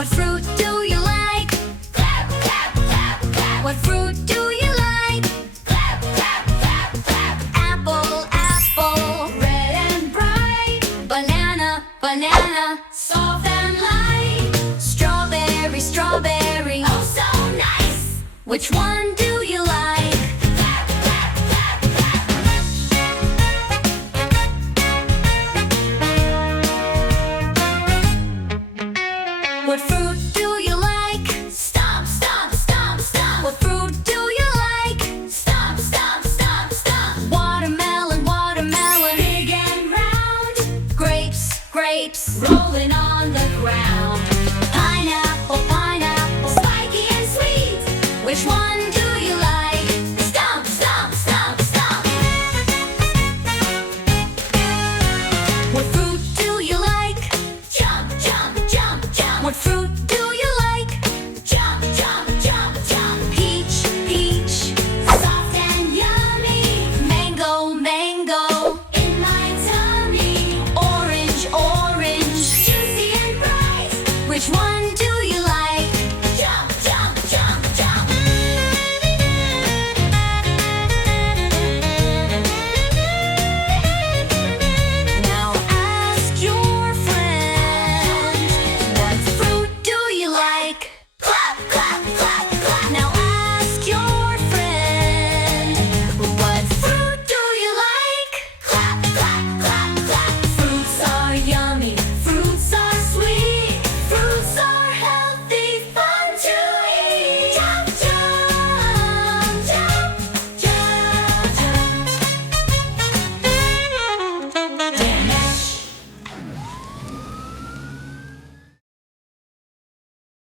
What fruit do you like? Clap, clap, clap, clap. What fruit do you like? Clap, clap, clap, clap. Apple, apple, red and bright. Banana, banana, soft and light. Strawberry, strawberry, oh so nice. Which one do